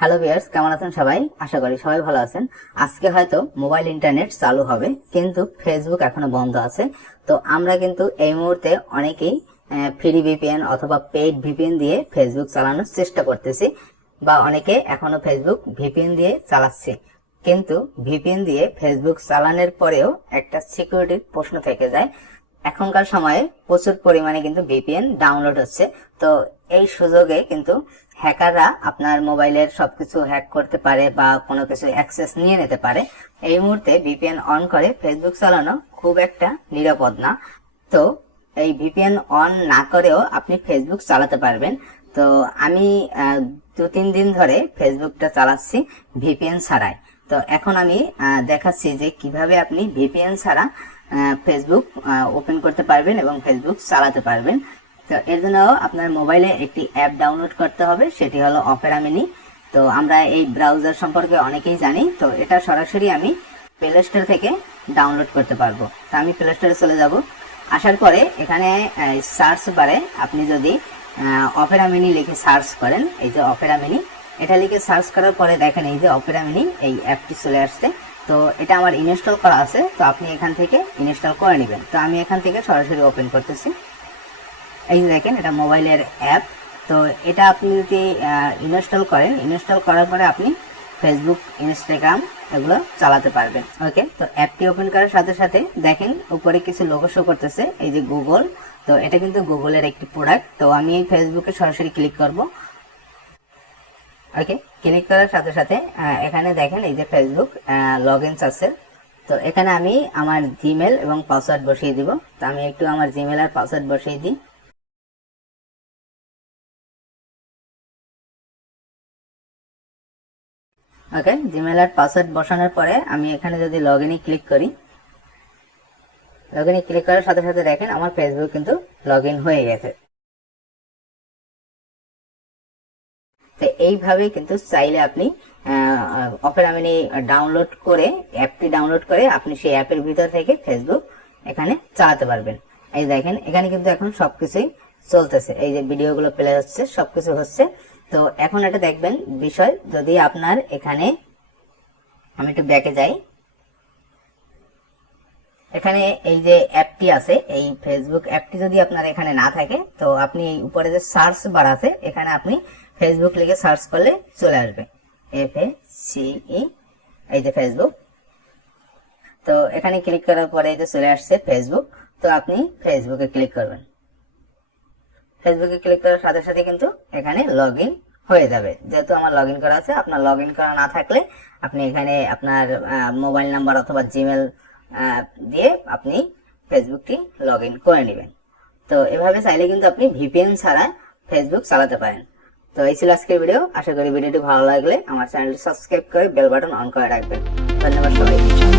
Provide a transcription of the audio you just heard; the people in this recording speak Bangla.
হ্যালো ভিউয়ার্স, কেমন আছেন সবাই? আশা করি সবাই ভালো আছেন। আজকে হয়তো মোবাইল ইন্টারনেট চালু হবে, কিন্তু ফেসবুক এখনো বন্ধ আছে। তো আমরা কিন্তু এই মুহূর্তে অনেকেই ফ্রি ভিপিএন অথবা পেইড ভিপিএন দিয়ে ফেসবুক চালানোর চেষ্টা করতেছি, বা অনেকে এখনো ফেসবুক ভিপিএন দিয়ে চালাচ্ছে। কিন্তু ভিপিএন দিয়ে ফেসবুক চালানোর পরেও একটা সিকিউরিটির প্রশ্ন থেকে যায়। এখনকার সময়ে প্রচুর পরিমাণে কিন্তু ভিপিএন ডাউনলোড হচ্ছে। তো এই সুযোগে কিন্তু হ্যাকাররা আপনার মোবাইলের সবকিছু হ্যাক করতে পারে বা কোনো কিছু অ্যাক্সেস নিয়ে নিতে পারে। এই মুহূর্তে ভিপিএন অন করে ফেসবুক চালানো খুব একটা নিরাপদ না। তো এই ভিপিএন অন না করেও আপনি ফেসবুক চালাতে পারবেন। তো আমি 2-3 দিন ধরে ফেসবুকটা চালাচ্ছি ভিপিএন ছাড়াই। তো এখন আমি দেখাচ্ছি যে কিভাবে আপনি ভিপিএন ছাড়া ফেসবুক ওপেন করতে পারবেন এবং ফেসবুক চালাতে পারবেন। তো এর জন্য আপনার মোবাইলে একটি অ্যাপ ডাউনলোড করতে হবে, সেটি হলো অপেরা মিনি। তো আমরা এই ব্রাউজার সম্পর্কে অনেকেই জানি। তো এটা সরাসরি আমি প্লে স্টোর থেকে ডাউনলোড করতে পারবো। তো আমি প্লে স্টোরে চলে যাব। আসার পরে এখানে সার্চ বারে আপনি যদি অপেরা মিনি লিখে সার্চ করেন, এই যে অপেরা মিনি, এটা লিখে সার্চ করার পরে দেখেন এই যে অপেরা মিনি এই অ্যাপটি চলে আসছে। তো এটা আমার ইনস্টল করা আছে, তো আপনি এখান থেকে ইনস্টল করে নেবেন। তো আমি এখান থেকে সরাসরি ওপেন করতেছি। এই যে দেখেন, এটা মোবাইলের অ্যাপ। তো এটা আপনি যদি ইনস্টল করেন, ইনস্টল করার পরে আপনি ফেসবুক, ইনস্টাগ্রাম এগুলো চালাতে পারবেন। ওকে, তো অ্যাপটি ওপেন করার সাথে সাথে দেখেন উপরে কিছু লোগো শো করতেছে, এই যে গুগল। তো এটা কিন্তু গুগলের একটি প্রোডাক্ট। তো আমি এই ফেসবুকে সরাসরি ক্লিক করব। ওকে, ক্লিক করার সাথে সাথে এখানে দেখেন এই যে ফেসবুক লগইনস আছে। তো এখানে আমি আমার জিমেল এবং পাসওয়ার্ড বসিয়ে দিব। তো আমি একটু আমার জিমেল আর পাসওয়ার্ড বসিয়ে দিই। ওকে, জিমেল আর পাসওয়ার্ড বসানোর পরে আমি এখানে যদি লগইনে ক্লিক করি, লগইনে ক্লিক করার সাথে সাথে দেখেন আমার ফেসবুক কিন্তু লগইন হয়ে গেছে। তো এইভাবে কিন্তু চাইলে আপনি অপেরা মিনি ডাউনলোড করে, অ্যাপটি ডাউনলোড করে আপনি সেই অ্যাপের ভিতর থেকে ফেসবুক এখানে চালাতে পারবেন। এই দেখেন এখানে কিন্তু এখন সবকিছুই চলতেছে, এই যে ভিডিওগুলো প্লে হচ্ছে, সবকিছু হচ্ছে। তো এখন এটা দেখবেন বিষয়, যদি আপনার এখানে, আমি একটু ব্যাকে যাই, এখানে এই যে অ্যাপটি আছে, এই ফেসবুক অ্যাপটি যদি আপনার এখানে না থাকে, তো আপনি এই উপরে যে সার্চ বার আছে, এখানে আপনি ফেসবুক লিখে সার্চ করলে চলে আসবে, FACE, এই যে ফেসবুক। তো এখানে ক্লিক করার পরে এই যে চলে আসছে ফেসবুক। তো আপনি ফেসবুকে ক্লিক করবেন। ফেসবুকে ক্লিক করার সাথে সাথে কিন্তু এখানে লগইন হয়ে যাবে। যেহেতু আমার লগইন করা আছে, আপনার লগইন করা না থাকলে আপনি এখানে আপনার মোবাইল নাম্বার অথবা জিমেল দিয়ে আপনি ফেসবুকটি লগইন করে নেবেন। তো এভাবে চাইলে কিন্তু আপনি ভিপিএন ছাড়া ফেসবুক চালাতে পারেন। তো এই ছিল আজকের ভিডিও। আশা করি ভিডিওটি ভালো লাগলে আমার চ্যানেলটি সাবস্ক্রাইব করে বেল বাটন অন করে রাখবেন। ধন্যবাদ সবাইকে।